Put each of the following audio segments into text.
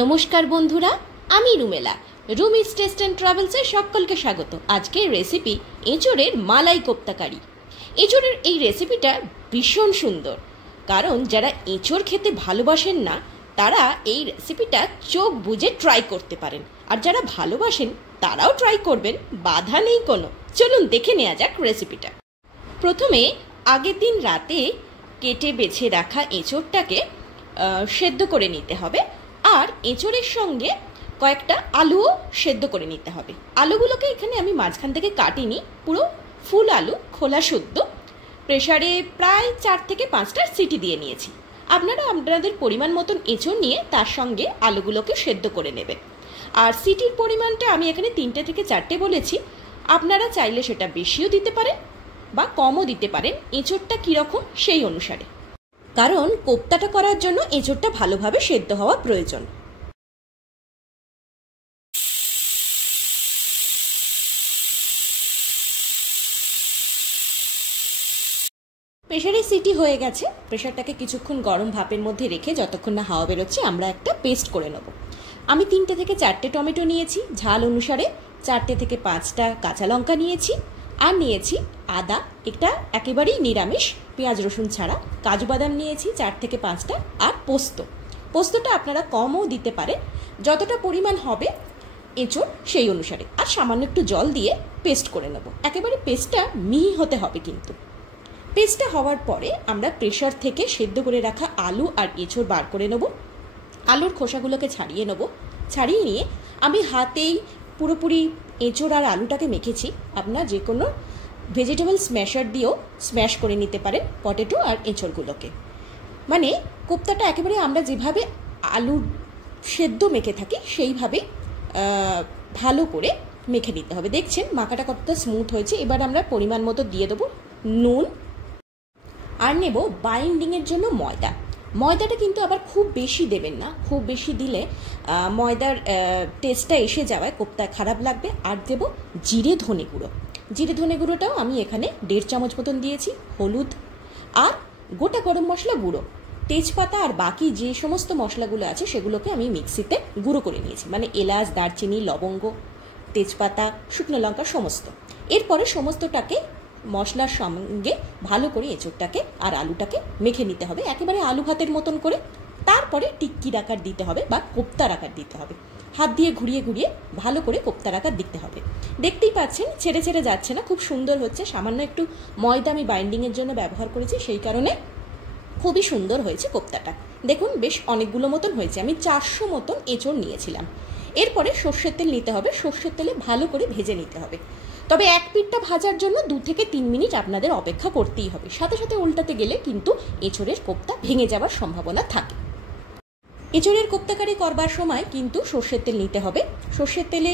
নমস্কার বন্ধুরা, আমি রুমেলা। রুমিস টেস্ট অ্যান্ড ট্রাভেলসে সকলকে স্বাগত। আজকের রেসিপি এঁচোড়ের মালাই কোপ্তা কারি। এঁচোড়ের এই রেসিপিটা ভীষণ সুন্দর, কারণ যারা এঁচোড় খেতে ভালোবাসেন না তারা এই রেসিপিটা চোখ বুজে ট্রাই করতে পারেন, আর যারা ভালোবাসেন তারাও ট্রাই করবেন, বাধা নেই কোনো। চলুন দেখে নেওয়া যাক রেসিপিটা। প্রথমে আগের দিন রাতে কেটে বেছে রাখা এঁচোড়টাকে সেদ্ধ করে নিতে হবে, আর এঁচোড়ের সঙ্গে কয়েকটা আলুও সেদ্ধ করে নিতে হবে। আলুগুলোকে এখানে আমি মাঝখান থেকে কাটিনি, পুরো ফুল আলু খোলা শুদ্ধ প্রেসারে প্রায় 4 থেকে 5টা সিটি দিয়ে নিয়েছি। আপনারা আপনাদের পরিমাণ মতন এঁচোড় নিয়ে তার সঙ্গে আলুগুলোকে সেদ্ধ করে নেবেন। আর সিটির পরিমাণটা আমি এখানে 3টে থেকে 4টে বলেছি, আপনারা চাইলে সেটা বেশিও দিতে পারেন বা কমও দিতে পারেন, এঁচোড়টা কীরকম সেই অনুসারে, কারণ কোপ্তাটা করার জন্য এঁচোড়টা ভালোভাবে সেদ্ধ হওয়া প্রয়োজন। প্রেসারে সিটি হয়ে গেছে, প্রেসারটাকে কিছুক্ষণ গরম ভাপের মধ্যে রেখে যতক্ষণ না হাওয়া বেরোচ্ছে আমরা একটা পেস্ট করে নেব। আমি 3টে থেকে 4টে টমেটো নিয়েছি, ঝাল অনুসারে 4টে থেকে 5টা কাঁচা লঙ্কা নিয়েছি, আর নিয়েছি আদা, এটা একেবারেই নিরামিষ, পেঁয়াজ রসুন ছাড়া। কাজু বাদাম নিয়েছি 4 থেকে 5টা, আর পোস্তটা আপনারা কমও দিতে পারেন, যতটা পরিমাণ হবে এঁচোড় সেই অনুসারে। আর সামান্য একটু জল দিয়ে পেস্ট করে নেব। একেবারে পেস্টটা মিহি হতে হবে কিন্তু। পেস্টটা হওয়ার পরে আমরা প্রেসার থেকে সেদ্ধ করে রাখা আলু আর এঁচোড় বার করে নেব। আলুর খোসাগুলোকে ছাড়িয়ে নেব। ছাড়িয়ে নিয়ে আমি হাতেই পুরোপুরি এঁচোড় আর আলুটাকে মেখেছি। আপনারা যে কোনো ভেজিটেবল স্ম্যাশার দিয়েও স্ম্যাশ করে নিতে পারেন পটেটো আর এঁচোড়গুলোকে। মানে কোপ্তাটা একেবারে আমরা যেভাবে আলু সেদ্ধ মেখে থাকি সেইভাবেই ভালো করে মেখে নিতে হবে। দেখছেন মাখাটা কতটা স্মুথ হয়েছে। এবার আমরা পরিমাণ মতো দিয়ে দেবো নুন, আর নেব বাইন্ডিংয়ের জন্য ময়দাটা কিন্তু আবার খুব বেশি দেবেন না, খুব বেশি দিলে ময়দার টেস্টটা এসে যাওয়ায় কোপ্তা খারাপ লাগবে। আর দেব জিরে ধনে গুঁড়োটাও আমি এখানে 1.5 চামচ মতন দিয়েছি, হলুদ আর গোটা গরম মশলা গুঁড়ো, তেজপাতা আর বাকি যে সমস্ত মশলাগুলো আছে সেগুলোকে আমি মিক্সিতে গুঁড়ো করে নিয়েছি, মানে এলাচ, দারচিনি, লবঙ্গ, তেজপাতা, শুকনো লঙ্কা সমস্ত। এরপরে সমস্তটাকে মশলার সঙ্গে ভালো করে এঁচোড়টাকে আর আলুটাকে মেখে নিতে হবে, একেবারে আলু ভাতের মতন করে। তারপরে টিক্কির আকার দিতে হবে বা কোপ্তার আকার দিতে হবে। হাত দিয়ে ঘুরিয়ে ঘুরিয়ে ভালো করে কোপ্তার আকার দিতে হবে। দেখতেই পাচ্ছেন ছেড়ে ছেড়ে যাচ্ছে না, খুব সুন্দর হচ্ছে। সামান্য একটু ময়দা আমি বাইন্ডিংয়ের জন্য ব্যবহার করেছি, সেই কারণে খুবই সুন্দর হয়েছে কোপ্তাটা। দেখুন বেশ অনেকগুলো মতন হয়েছে। আমি 400 মতন এঁচোড় নিয়েছিলাম। এরপরে সর্ষের তেল নিতে হবে, সর্ষের তেলে ভালো করে ভেজে নিতে হবে। তবে এক পিঠটা ভাজার জন্য 2 থেকে 3 মিনিট আপনাদের অপেক্ষা করতেই হবে, সাথে সাথে উল্টাতে গেলে কিন্তু এঁচোড়ের কোপ্তা ভেঙে যাওয়ার সম্ভাবনা থাকে। এঁচোড়ের কোপ্তাকারি করবার সময় কিন্তু সর্ষের তেল নিতে হবে। সর্ষের তেলে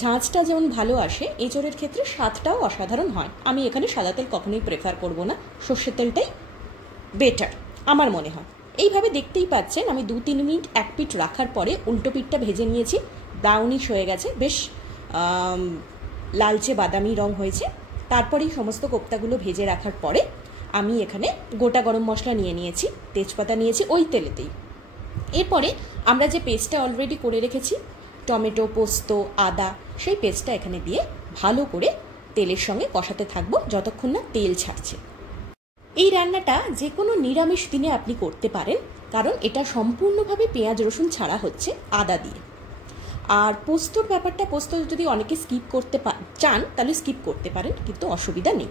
ঝাঁঝটা যেমন ভালো আসে, এঁচোড়ের ক্ষেত্রে স্বাদটাও অসাধারণ হয়। আমি এখানে সাদা তেল কখনোই প্রেফার করব না, সর্ষের তেলটাই বেটার আমার মনে হয়। এইভাবে দেখতেই পাচ্ছেন আমি 2-3 মিনিট এক পিঠ রাখার পরে উল্টো পিঠটা ভেজে নিয়েছি, ব্রাউনিশ হয়ে গেছে, বেশ লালচে বাদামি রং হয়েছে। তারপরেই সমস্ত কোপ্তাগুলো ভেজে রাখার পরে আমি এখানে গোটা গরম মশলা নিয়ে নিয়েছি, তেজপাতা নিয়েছি ওই তেলেতেই। এরপরে আমরা যে পেস্টটা অলরেডি করে রেখেছি, টমেটো, পোস্ত, আদা, সেই পেস্টটা এখানে দিয়ে ভালো করে তেলের সঙ্গে কষাতে থাকবো যতক্ষণ না তেল ছাড়ছে। এই রান্নাটা যে কোনো নিরামিষ দিনে আপনি করতে পারেন, কারণ এটা সম্পূর্ণভাবে পেঁয়াজ রসুন ছাড়া হচ্ছে, আদা দিয়ে। আর পোস্তর ব্যাপারটা, পোস্ত যদি অনেকে স্কিপ করতে চান তাহলে স্কিপ করতে পারেন, কিন্তু অসুবিধা নেই।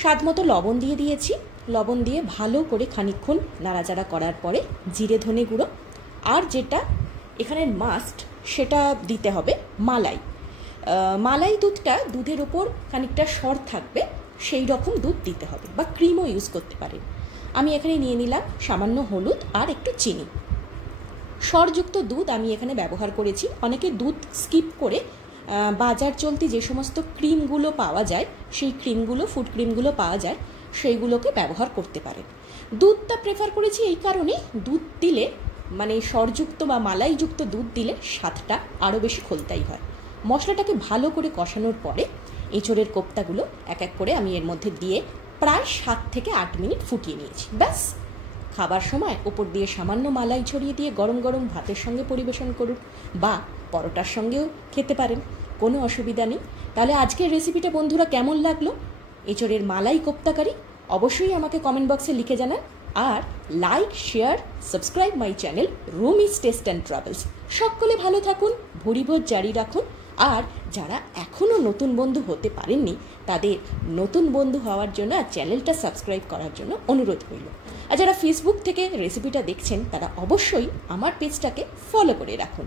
স্বাদ মতো লবণ দিয়ে দিয়েছি, লবণ দিয়ে ভালো করে খানিকক্ষণ নাড়াচাড়া করার পরে জিরে ধনে গুঁড়ো, আর যেটা এখানে মাস্ট সেটা দিতে হবে মালাই দুধটা, দুধের ওপর খানিকটা সর থাকবে সেই রকম দুধ দিতে হবে, বা ক্রিমও ইউজ করতে পারেন। আমি এখানে নিয়ে নিলাম সামান্য হলুদ আর একটু চিনি। সরযুক্ত দুধ আমি এখানে ব্যবহার করেছি। অনেকে দুধ স্কিপ করে বাজার চলতি যে সমস্ত ক্রিমগুলো পাওয়া যায়, সেই ক্রিমগুলো, ফুড ক্রিমগুলো পাওয়া যায়, সেইগুলোকে ব্যবহার করতে পারেন। দুধটা প্রেফার করেছি এই কারণে, দুধ দিলে মানে সরযুক্ত বা মালাইযুক্ত দুধ দিলে স্বাদটা আরও বেশি খোলতাই হয়। মশলাটাকে ভালো করে কষানোর পরে এঁচোড়ের কোপ্তাগুলো এক এক করে আমি এর মধ্যে দিয়ে প্রায় 7 থেকে 8 মিনিট ফুটিয়ে নিয়েছি। ব্যাস খাবার সময় ওপর দিয়ে সামান্য মালাই ছড়িয়ে দিয়ে গরম গরম ভাতের সঙ্গে পরিবেশন করুন, বা পরোটার সঙ্গেও খেতে পারেন, কোনো অসুবিধা নেই। তাহলে আজকের রেসিপিটা বন্ধুরা কেমন লাগলো? এঁচোড়ের মালাই কোপ্তাকারি অবশ্যই আমাকে কমেন্ট বক্সে লিখে জানান। আর like, share, subscribe my channel Rumi's taste and travels. সকলে ভালো থাকুন, ভুরিভোজ জারি রাখুন। আর যারা এখনও নতুন বন্ধু হতে পারেননি তাদের নতুন বন্ধু হওয়ার জন্য আর চ্যানেলটা সাবস্ক্রাইব করার জন্য অনুরোধ রইল। আর যারা ফেসবুক থেকে রেসিপিটা দেখছেন তারা অবশ্যই আমার পেজটাকে ফলো করে রাখুন।